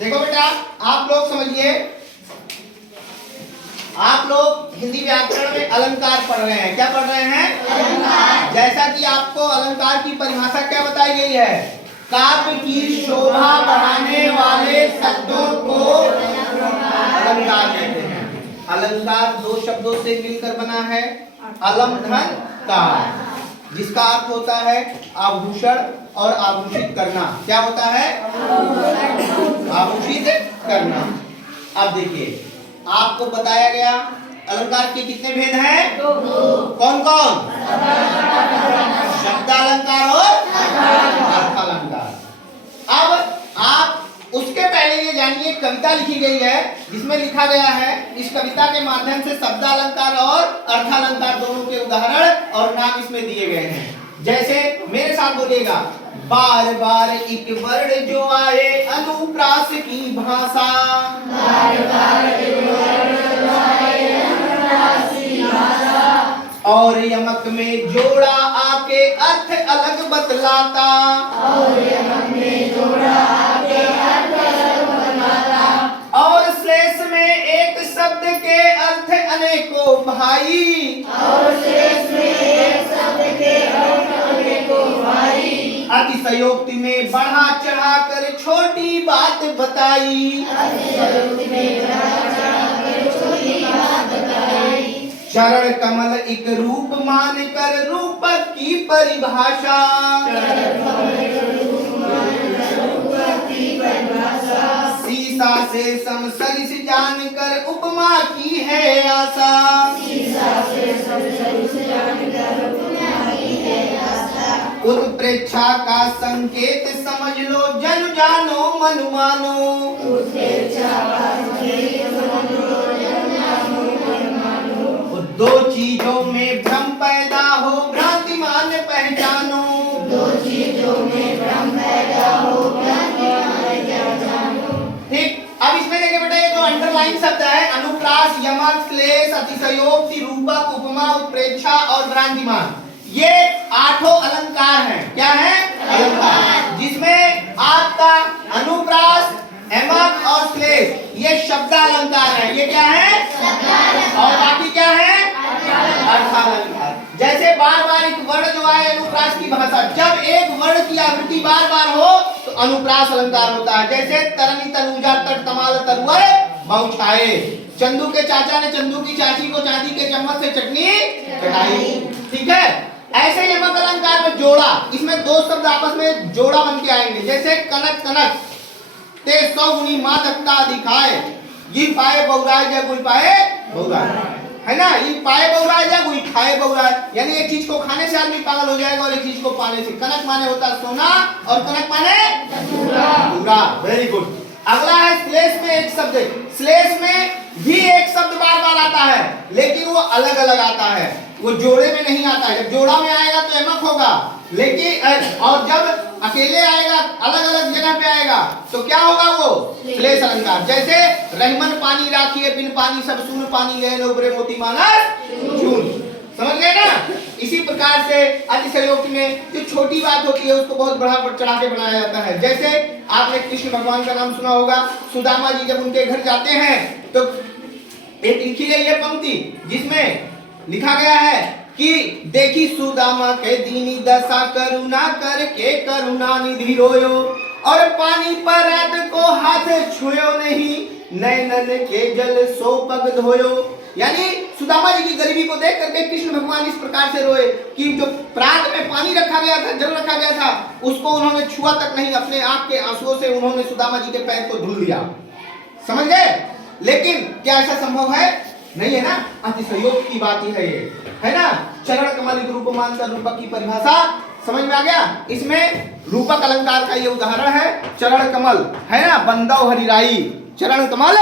देखो बेटा, आप लोग समझिए, आप लोग हिंदी व्याकरण में अलंकार पढ़ रहे हैं। क्या पढ़ रहे हैं? अलंकार। जैसा कि आपको अलंकार की परिभाषा क्या बताई गई है? काव्य की शोभा बढ़ाने वाले शब्दों को अलंकार कहते हैं। अलंकार दो शब्दों से मिलकर बना है, अलम धन कार, जिसका अर्थ होता है आभूषण और आभूषित करना। क्या होता है? आभूषित करना। अब देखिए, आपको बताया गया अलंकार के कितने भेद हैं? कौन कौन? शब्दालंकार और अर्थालंकार। अब आप उसके पहले ये जानिए, कविता लिखी गई है जिसमें लिखा गया है, इस कविता के माध्यम से शब्दालंकार और अर्थालंकार दोनों के उदाहरण और नाम इसमें दिए गए हैं। जैसे मेरे साथ बोलिएगा, बार बार एक वर्ण जो आए अनुप्रास की भाषा। बार बार एक वर्ण जो आए अनुप्रास की भाषा। और यमक में जोड़ा आके अर्थ अलग बतलाता। और यमक में जोड़ा आके अर्थ अलग बतलाता। और श्लेष में एक शब्द के अर्थ अनेकों भाई। और श्लेष में एक शब्द के अर्थ अनेकों भाई। अतिशयोक्ति में बढ़ा चढ़ा कर छोटी बात बताई। अतिशयोक्ति में बढ़ा चढ़ा कर छोटी बात बताई। चरण कमल एक रूप मान कर रूपक की परिभाषा। चरण कमल एक रूप मान कर रूपक की परिभाषा। सीसा से समसरिस जान कर उपमा की है आशा। सीसा से समसरिस जान कर उपमा की है आशा। उत्प्रेक्षा का संकेत समझ लो, जन जानो मन मानो। उत्प्रेक्षा का संकेत समझ लो, जन जानो मन मानो। दो चीजों में भ्रम पैदा हो, भ्रांतिमान पहचानो। दो चीजों में भ्रम पैदा हो, भ्रांतिमान पहचानो। ठीक, अब इसमें देखिए बेटा, ये जो अंडरलाइन शब्द है, अनुप्रास, यमक, श्लेष, अतिशयोक्ति, रूपक, उपमा, उत्प्रेक्षा और भ्रांतिमान, ये आठों अलंकार हैं। क्या है? अलंकार। जिसमें आपका अनुप्रास, यमक और श्लेष ये शब्दालंकार है। ये क्या है? और बाकी क्या है? अर्थालंकार। जैसे बार बार एक वर्ण जो आए अनुप्रास की भाषा, जब एक वर्ण की आवृत्ति बार बार हो तो अनुप्रास अलंकार होता है। जैसे तरनी तनुजा तट तमाल तरुवर बहुछाए। चंदू के चाचा ने चंदू की चाची को चांदी के चम्मच से चटनी चटाई। ठीक है, ऐसे यमक अलंकार में जोड़ा, इसमें दो शब्द आपस में जोड़ा बन के आएंगे। जैसे कनक कनक ते सौ गुनी माँ दत्ता दिखाए। ये पाए बहुराय जय गुई पाए बहुराय, है ना? ये पाए बहुराय जय गुई खाए बहुराय, यानी एक चीज को खाने से आदमी पागल हो जाएगा और एक चीज को पाने से। कनक माने होता है सोना और कनक माने पूरा। Very good. अगला है श्लेष में एक शब्द। श्लेष में भी एक शब्द बार बार आता है, लेकिन वो अलग अलग आता है, वो जोड़े में नहीं आता है। जब जोड़ा में आएगा तो यमक होगा, लेकिन और जब अकेले आएगा, अलग अलग जगह पे आएगा तो क्या होगा? वो श्लेष अलंकार। जैसे रहमन पानी राखिए बिन पानी सब सुन, पानी गए उबरे मोती मानस चून। समझ गए ना? इसी प्रकार से अतिशयोक्ति में जो छोटी बात होती है उसको बहुत बड़ा चढ़ा के बनाया जाता है। जैसे आपने कृष्ण भगवान का नाम सुना होगा। सुदामा जी जब उनके घर जाते हैं तो एक लिखी गई है पंक्ति जिसमें लिखा गया है कि देखी सुदामा के दीनी दशा, करुणा करके करुणा निधि रोयो। और पानी पर रात को हाथ छुयो नहीं, नैनन के जल सो पग धोयो। यानी सुदामा जी की गरीबी को देख करके कृष्ण भगवान इस प्रकार से रोए कि जो प्रात में पानी रखा गया था, जल रखा गया था, उसको उन्होंने छुआ तक नहीं, अपने आंख के आंसुओं से उन्होंने सुदामा जी के पैर को धुल दिया। समझ गए? लेकिन क्या ऐसा संभव है? नहीं है ना? अतिशयोक्ति की बात ही है ये, है ना? चरण कमल एक रूप मानकर रूपक की परिभाषा समझ में आ गया? इसमें रूपक अलंकार का ये उदाहरण है चरण कमल, है ना? बंदव हरिराई चरण कमल।